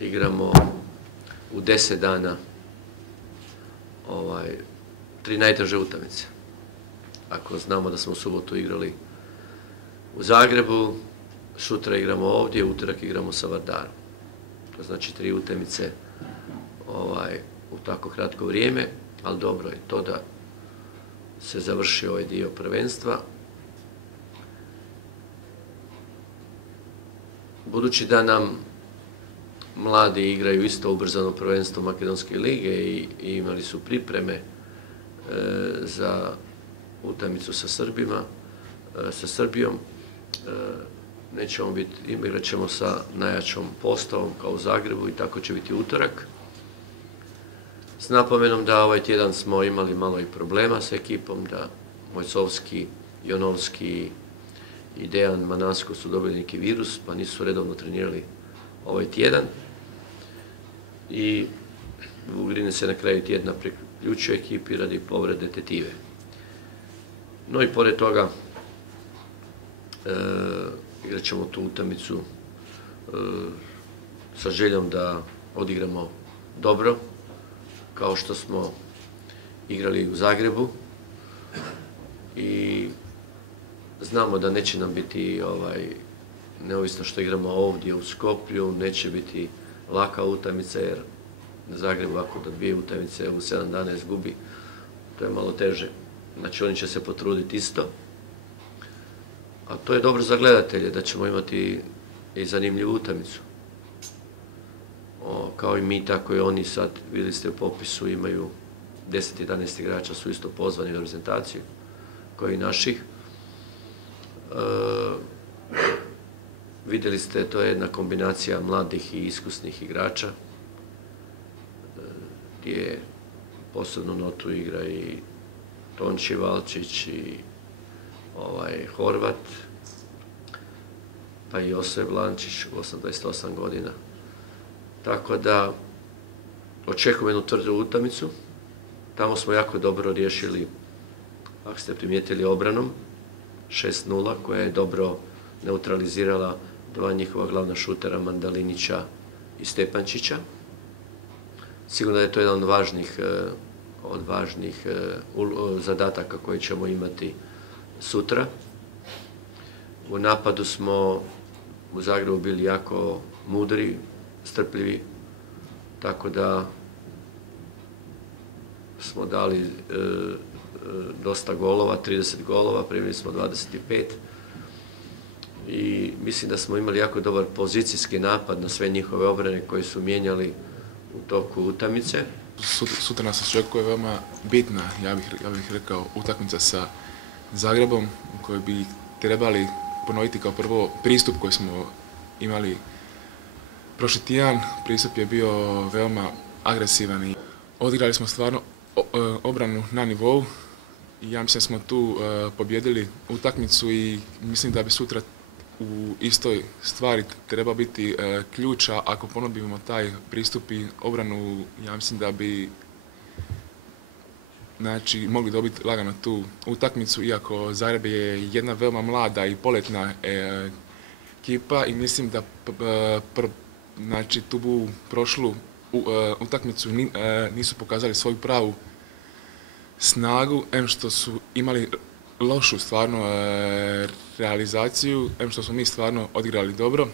igramo u 10 dana 3 najteže utakmice. Ako znamo da smo u subotu igrali u Zagrebu, sutra igramo ovdje, u utorak igramo sa Vardarom. To znači 3 utakmice u tako kratko vrijeme, ali dobro je to da se završi ovaj dio prvenstva. Budući da nam mladi igraju isto ubrzano prvenstvo Makedonske lige i imali su pripreme za utakmicu sa Srbijom, nećemo biti, igrat ćemo sa najjačom postavom kao u Zagrebu i tako će biti utorak. S napomenom da ovaj tjedan smo imali malo i problema s ekipom, da Mojsovski, Jonovski i Dejan Manasko su dobili neki virus, pa nisu redovno trenirali ovaj tjedan. I Vugrin se na kraju tjedna priključio ekipi radi povrede tetive. No i pored toga igrat ćemo tu utakmicu sa željom da odigramo dobro, kao što smo igrali u Zagrebu, i znamo da neće nam biti, neovisno što igramo ovdje u Skoplju, neće biti laka utakmica, jer na Zagrebu ako da 2 utakmice u 7 dana izgubi, to je malo teže. Znači oni će se potruditi isto, a to je dobro za gledatelje, da ćemo imati i zanimljivu utakmicu. Kao i mi, tako i oni sad, vidjeli ste u popisu, imaju 10-11 igrača su isto pozvani u reprezentaciju, kao i naših. Vidjeli ste, to je jedna kombinacija mladih i iskusnih igrača, gdje posebno notu igra i Tonči Valčić i Horvat, pa i Josip Lančić u 28 godina. Tako da očekujem jednu tvrdu utakmicu. Tamo smo jako dobro riješili, ako ste primijetili, obranom 6-0, koja je dobro neutralizirala 2 njihova glavna šutera, Mandalinića i Stepančića. Sigurno da je to jedan od važnih zadataka koje ćemo imati sutra. U napadu smo u Zagrebu bili jako mudri, strpljivi, tako da smo dali dosta golova, 30 golova, primili smo 25 i mislim da smo imali jako dobar pozicijski napad na sve njihove obrane koji su mijenjali u toku utakmice. Sutra nas očekuje veoma bitna, ja bih rekao, utakmica sa Zagrebom, u kojoj bi trebali ponoviti kao prvo pristup koji smo imali prošli tjedan. Pristup je bio veoma agresivan i odigrali smo stvarno obranu na nivou i ja mislim da smo tu pobjedili utakmicu i mislim da bi sutra u istoj stvari treba biti ključ, a ako ponudimo taj pristup i obranu, ja mislim da bi mogli dobiti lagano tu utakmicu, iako Zagreb je jedna veoma mlada i poletna ekipa i mislim da tu prošlu utakmicu nisu pokazali svoju pravu snagu, em što su imali lošu stvarno realizaciju, em što smo mi stvarno odigrali dobro.